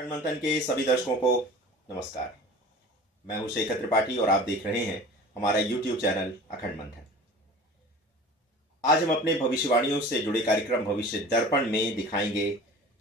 अखंड मंथन के सभी दर्शकों को नमस्कार। मैं हूं शेखर त्रिपाठी और आप देख रहे हैं हमारा यूट्यूब चैनल अखंड मंथन। आज हम अपने भविष्यवाणियों से जुड़े कार्यक्रम भविष्य दर्पण में दिखाएंगे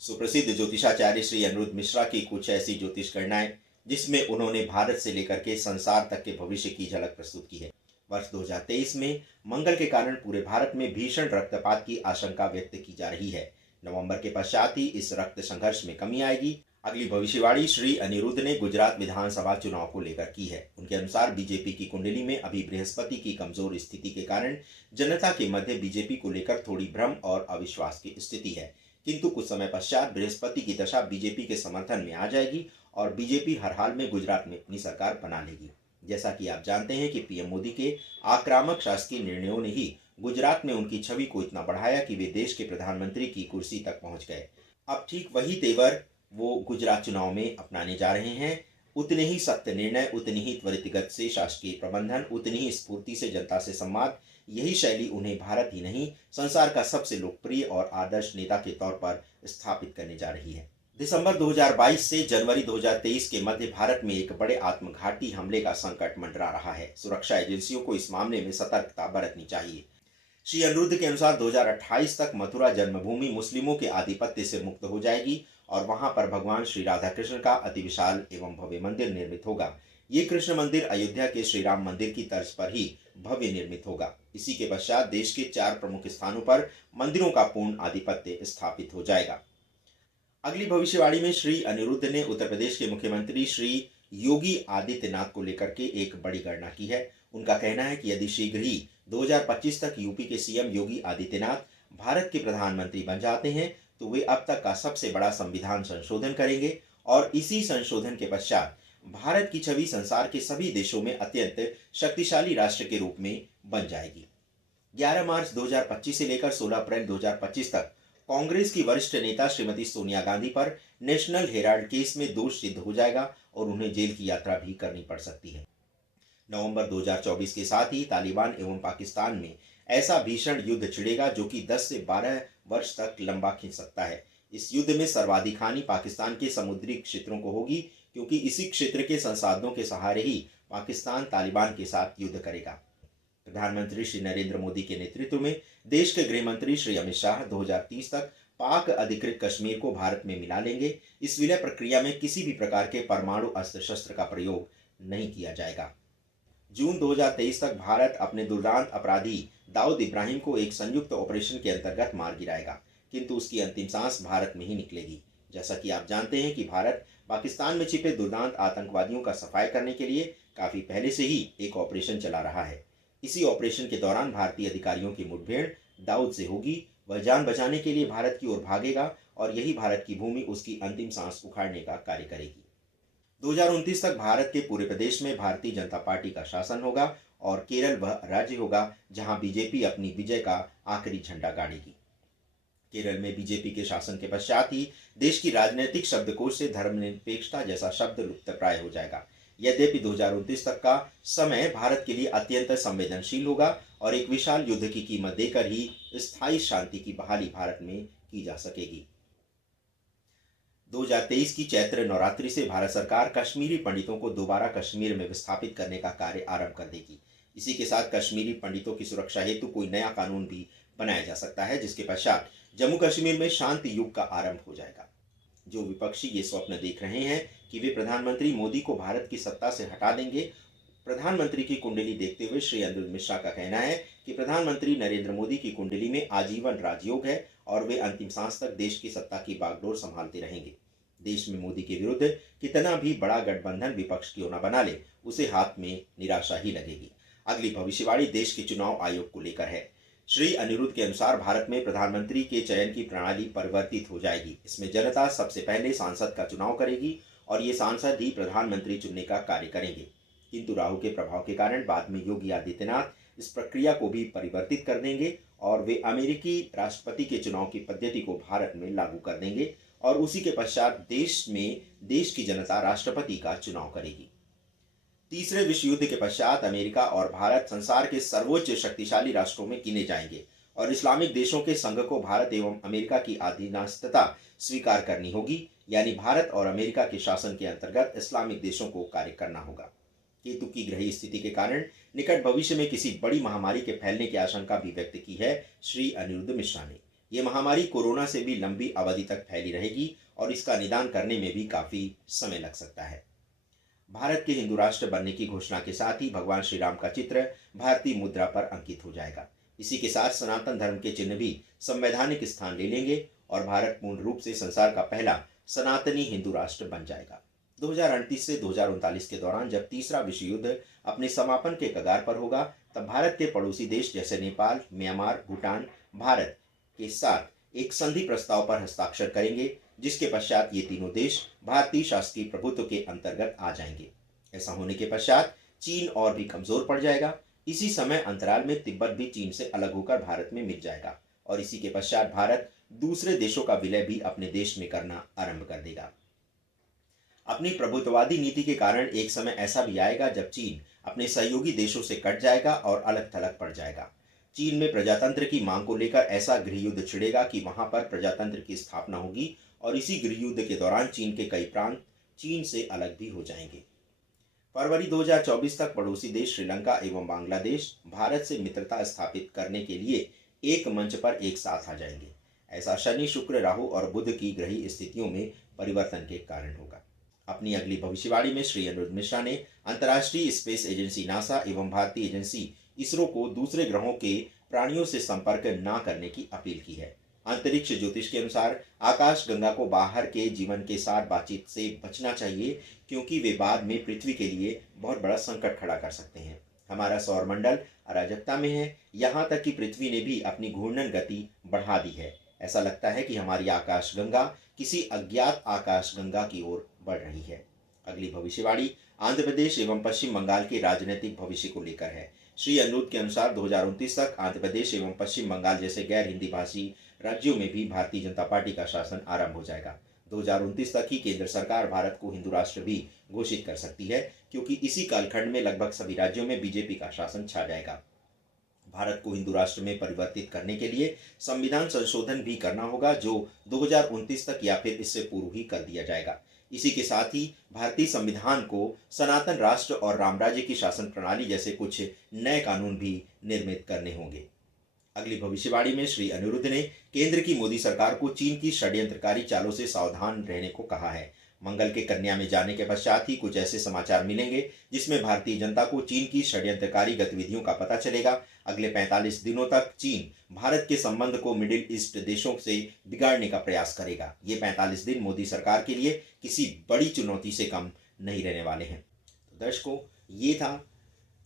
सुप्रसिद्ध ज्योतिषाचार्य श्री अनिरुद्ध मिश्रा की कुछ ऐसी ज्योतिष गणनाएं जिसमें उन्होंने भारत से लेकर के संसार तक के भविष्य की झलक प्रस्तुत की है। वर्ष 2023 में मंगल के कारण पूरे भारत में भीषण रक्तपात की आशंका व्यक्त की जा रही है। नवंबर के पश्चात ही इस रक्त संघर्ष में कमी आएगी। अगली भविष्यवाणी श्री अनिरुद्ध ने गुजरात विधानसभा चुनाव को लेकर की है। उनके अनुसार बीजेपी की कुंडली में अभी बृहस्पति की कमजोर स्थिति के कारण जनता के मध्य बीजेपी को लेकर थोड़ी भ्रम और अविश्वास की स्थिति है, किंतु कुछ समय पश्चात बृहस्पति की दशा बीजेपी के समर्थन में आ जाएगी और बीजेपी हर हाल में गुजरात में अपनी सरकार बना लेगी। जैसा कि आप जानते हैं कि पीएम मोदी के आक्रामक शासकीय निर्णयों ने ही गुजरात में उनकी छवि को इतना बढ़ाया कि वे देश के प्रधानमंत्री की कुर्सी तक पहुंच गए। अब ठीक वही तेवर वो गुजरात चुनाव में अपनाने जा रहे हैं। उतने ही सख्त निर्णय, उतनी ही त्वरित गति से शासकीय प्रबंधन, उतनी ही स्फूर्ति से जनता से संवाद, यही शैली उन्हें भारत ही नहीं संसार का सबसे लोकप्रिय और आदर्श नेता के तौर पर स्थापित करने जा रही है। दिसंबर 2022 से जनवरी 2023 के मध्य भारत में एक बड़े आत्मघाती हमले का संकट मंडरा रहा है। सुरक्षा एजेंसियों को इस मामले में सतर्कता बरतनी चाहिए। श्री अनिरुद्ध के अनुसार 2028 तक मथुरा जन्मभूमि मुस्लिमों के आधिपत्य से मुक्त हो जाएगी और वहां पर भगवान श्री राधा कृष्ण का अति विशाल एवं भव्य मंदिर निर्मित होगा। ये कृष्ण मंदिर अयोध्या के श्री राम मंदिर की तर्ज पर ही भव्य निर्मित होगा। इसी के पश्चात देश के 4 प्रमुख स्थानों पर मंदिरों का पूर्ण आधिपत्य स्थापित हो जाएगा। अगली भविष्यवाणी में श्री अनिरुद्ध ने उत्तर प्रदेश के मुख्यमंत्री श्री योगी आदित्यनाथ को लेकर के एक बड़ी गणना की है। उनका कहना है कि यदि शीघ्र ही 2025 तक यूपी के सीएम योगी आदित्यनाथ भारत के प्रधानमंत्री बन जाते हैं तो वे अब तक का सबसे बड़ा संविधान संशोधन करेंगे और इसी संशोधन के पश्चात भारत की छवि संसार के सभी देशों में अत्यंत शक्तिशाली राष्ट्र के रूप में बन जाएगी। 11 मार्च 2025 से लेकर 16 अप्रैल 2025 तक कांग्रेस की वरिष्ठ नेता श्रीमती सोनिया गांधी पर नेशनल हेराल्ड केस में दोष सिद्ध हो जाएगा और उन्हें जेल की यात्रा भी करनी पड़ सकती है। नवंबर 2024 के साथ ही तालिबान एवं पाकिस्तान में ऐसा भीषण युद्ध छिड़ेगा जो कि 10 से 12 वर्ष तक लंबा खिंच सकता है। इस युद्ध में सर्वाधिक हानि पाकिस्तान के समुद्री क्षेत्रों को होगी, क्योंकि इसी क्षेत्र के संसाधनों के सहारे ही पाकिस्तान तालिबान के साथ युद्ध करेगा। प्रधानमंत्री श्री नरेंद्र मोदी के नेतृत्व में देश के गृह मंत्री श्री अमित शाह 2030 तक पाक अधिकृत कश्मीर को भारत में मिला लेंगे। इस विलय प्रक्रिया में किसी भी प्रकार के परमाणु अस्त्र शस्त्र का प्रयोग नहीं किया जाएगा। जून 2023 तक भारत अपने दुर्दांत अपराधी दाऊद इब्राहिम को एक संयुक्त ऑपरेशन के अंतर्गत मार गिराएगा, किंतु उसकी अंतिम सांस भारत में ही निकलेगी। जैसा कि आप जानते हैं कि भारत पाकिस्तान में छिपे दुर्दांत आतंकवादियों का सफाया करने के लिए काफी पहले से ही एक ऑपरेशन चला रहा है। इसी ऑपरेशन के दौरान भारतीय अधिकारियों की मुठभेड़ दाऊद से होगी। वह जान बचाने के लिए भारत की ओर भागेगा और यही भारत की भूमि उसकी अंतिम सांस उखाड़ने का कार्य करेगी। 2029 तक भारत के पूरे प्रदेश में भारतीय जनता पार्टी का शासन होगा और केरल वह राज्य होगा जहां बीजेपी अपनी विजय का आखिरी झंडा गाड़ेगी। केरल में बीजेपी के शासन के पश्चात ही देश की राजनीतिक शब्दकोश से धर्मनिरपेक्षता जैसा शब्द लुप्तप्राय हो जाएगा। यद्यपि 2029 तक का समय भारत के लिए अत्यंत संवेदनशील होगा और एक विशाल युद्ध की कीमत देकर ही स्थायी शांति की बहाली भारत में की जा सकेगी। 2023 की चैत्र नवरात्रि से भारत सरकार कश्मीरी पंडितों को दोबारा कश्मीर में विस्थापित करने का कार्य आरंभ कर देगी। इसी के साथ कश्मीरी पंडितों की सुरक्षा हेतु कोई नया कानून भी बनाया जा सकता है, जिसके पश्चात जम्मू कश्मीर में शांति युग का आरंभ हो जाएगा। जो विपक्षी ये स्वप्न देख रहे हैं कि वे प्रधानमंत्री मोदी को भारत की सत्ता से हटा देंगे, प्रधानमंत्री की कुंडली देखते हुए श्री अनिरुद्ध मिश्रा का कहना है कि प्रधानमंत्री नरेंद्र मोदी की कुंडली में आजीवन राजयोग है और वे अंतिम सांस तक देश की सत्ता की बागडोर संभालते रहेंगे। देश में मोदी के विरुद्ध कितना भी बड़ा गठबंधन विपक्ष क्यों न बना ले, उसे हाथ में निराशा ही लगेगी। अगली भविष्यवाणी देश के चुनाव आयोग को लेकर है। श्री अनिरुद्ध के अनुसार भारत में प्रधानमंत्री के चयन की प्रणाली परिवर्तित हो जाएगी। इसमें जनता सबसे पहले सांसद का चुनाव करेगी और ये सांसद ही प्रधानमंत्री चुनने का कार्य करेंगे, किंतु राहु के प्रभाव के कारण बाद में योगी आदित्यनाथ इस प्रक्रिया को भी परिवर्तित कर देंगे और वे अमेरिकी राष्ट्रपति के चुनाव की पद्धति को भारत में लागू कर देंगे और उसी के पश्चात देश की जनता राष्ट्रपति का चुनाव करेगी। तीसरे विश्व युद्ध के पश्चात अमेरिका और भारत संसार के सर्वोच्च शक्तिशाली राष्ट्रों में गिने जाएंगे और इस्लामिक देशों के संघ को भारत एवं अमेरिका की अधीनस्थता स्वीकार करनी होगी, यानी भारत और अमेरिका के शासन के अंतर्गत इस्लामिक देशों को कार्य करना होगा। केतु की ग्रही स्थिति के कारण निकट भविष्य में किसी बड़ी महामारी के फैलने की आशंका भी व्यक्त की है श्री अनिरुद्ध मिश्रा ने। यह महामारी कोरोना से भी लंबी अवधि तक फैली रहेगी और इसका निदान करने में भी काफी समय लग सकता है। भारत के हिंदू राष्ट्र बनने की घोषणा के साथ ही भगवान श्री राम का चित्र भारतीय मुद्रा पर अंकित हो जाएगा। इसी के साथ सनातन धर्म के चिन्ह भी संवैधानिक स्थान ले लेंगे और भारत पूर्ण रूप से संसार का पहला सनातनी हिंदू राष्ट्र बन जाएगा। 2038 से 2039 के दौरान जब तीसरा विश्व युद्ध अपने समापन के कगार पर होगा, तब भारत के पड़ोसी देश जैसे नेपाल, म्यांमार, भूटान भारत के साथ एक संधि प्रस्ताव पर हस्ताक्षर करेंगे, जिसके पश्चात ये तीनों देश भारतीय शासकीय प्रभुत्व के अंतर्गत आ जाएंगे। ऐसा होने के पश्चात चीन और भी कमजोर पड़ जाएगा। इसी समय अंतराल में तिब्बत भी चीन से अलग होकर भारत में मिल जाएगा और इसी के पश्चात भारत दूसरे देशों का विलय भी अपने देश में करना आरंभ कर देगा। अपनी प्रभुत्ववादी नीति के कारण एक समय ऐसा भी आएगा जब चीन अपने सहयोगी देशों से कट जाएगा और अलग थलग पड़ जाएगा। चीन में प्रजातंत्र की मांग को लेकर ऐसा गृहयुद्ध छिड़ेगा कि वहां पर प्रजातंत्र की स्थापना होगी और इसी गृहयुद्ध के दौरान चीन के कई प्रांत चीन से अलग भी हो जाएंगे। फरवरी 2024 तक पड़ोसी देश श्रीलंका एवं बांग्लादेश भारत से मित्रता स्थापित करने के लिए एक मंच पर एक साथ आ जाएंगे। ऐसा शनि, शुक्र, राहु और बुध की ग्रही स्थितियों में परिवर्तन के कारण होगा। अपनी अगली भविष्यवाणी में श्री अनिरुद्ध मिश्रा ने अंतर्राष्ट्रीय स्पेस एजेंसी नासा एवं भारतीय एजेंसी इसरो को दूसरे ग्रहों के प्राणियों से संपर्क न करने की अपील की है। अंतरिक्ष ज्योतिष के अनुसार आकाश गंगा को बाहर के जीवन के साथ बातचीत से बचना चाहिए, क्योंकि वे बाद में पृथ्वी के लिए बहुत बड़ा संकट खड़ा कर सकते हैं। हमारा सौरमंडल अराजकता में है, यहाँ तक कि पृथ्वी ने भी अपनी घूर्णन गति बढ़ा दी है। ऐसा लगता है कि हमारी आकाश गंगा किसी अज्ञात आकाश गंगा की ओर बढ़ रही है। अगली भविष्यवाणी आंध्र प्रदेश एवं पश्चिम बंगाल के राजनीतिक भविष्य को लेकर है। श्री अनिरुद्ध के अनुसार 2029 तक आंध्र प्रदेश एवं पश्चिम बंगाल जैसे गैर हिंदी भाषी राज्यों में भी भारतीय जनता पार्टी का शासन आरंभ हो जाएगा। 2029 तक ही केंद्र सरकार भारत को हिंदू राष्ट्र भी घोषित कर सकती है, क्योंकि इसी कालखंड में लगभग सभी राज्यों में बीजेपी का शासन छा जाएगा। भारत को हिंदू राष्ट्र में परिवर्तित करने के लिए संविधान संशोधन भी करना होगा, जो 2029 तक या फिर इससे पूर्व ही कर दिया जाएगा। इसी के साथ ही भारतीय संविधान को सनातन राष्ट्र और रामराज्य की शासन प्रणाली जैसे कुछ नए कानून भी निर्मित करने होंगे। अगली भविष्यवाणी में श्री अनिरुद्ध ने केंद्र की मोदी सरकार को चीन की षड्यंत्रकारी चालों से सावधान रहने को कहा है। मंगल के कन्या में जाने के पश्चात ही कुछ ऐसे समाचार मिलेंगे जिसमें भारतीय जनता को चीन की षड्यंत्रकारी गतिविधियों का पता चलेगा। अगले 45 दिनों तक चीन भारत के संबंध को मिडिल ईस्ट देशों से बिगाड़ने का प्रयास करेगा। ये 45 दिन मोदी सरकार के लिए किसी बड़ी चुनौती से कम नहीं रहने वाले हैं। तो दर्शकों, ये था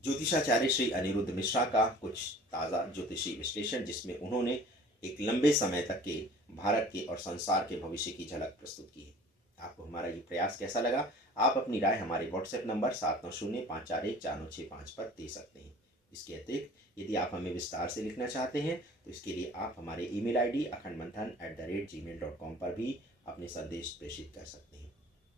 ज्योतिषाचार्य श्री अनिरुद्ध मिश्रा का कुछ ताज़ा ज्योतिषी विश्लेषण, जिसमें उन्होंने एक लंबे समय तक के भारत के और संसार के भविष्य की झलक प्रस्तुत की है। आपको हमारा ये प्रयास कैसा लगा? आप अपनी राय हमारे व्हाट्सएप नंबर 7905414965 पर दे सकते हैं। इसके अतिरिक्त यदि आप हमें विस्तार से लिखना चाहते हैं तो इसके लिए आप हमारे ईमेल आईडी akhandmanthan@gmail.com पर भी अपने संदेश प्रेषित कर सकते हैं।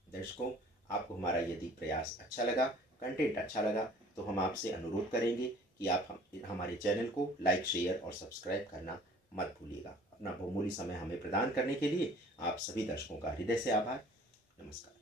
दर्शकों, आपको हमारा यदि प्रयास अच्छा लगा, कंटेंट अच्छा लगा, तो हम आपसे अनुरोध करेंगे कि आप हमारे चैनल को लाइक, शेयर और सब्सक्राइब करना मत भूलिएगा। अपना बहुमूल्य समय हमें प्रदान करने के लिए आप सभी दर्शकों का हृदय से आभार। नमस्कार।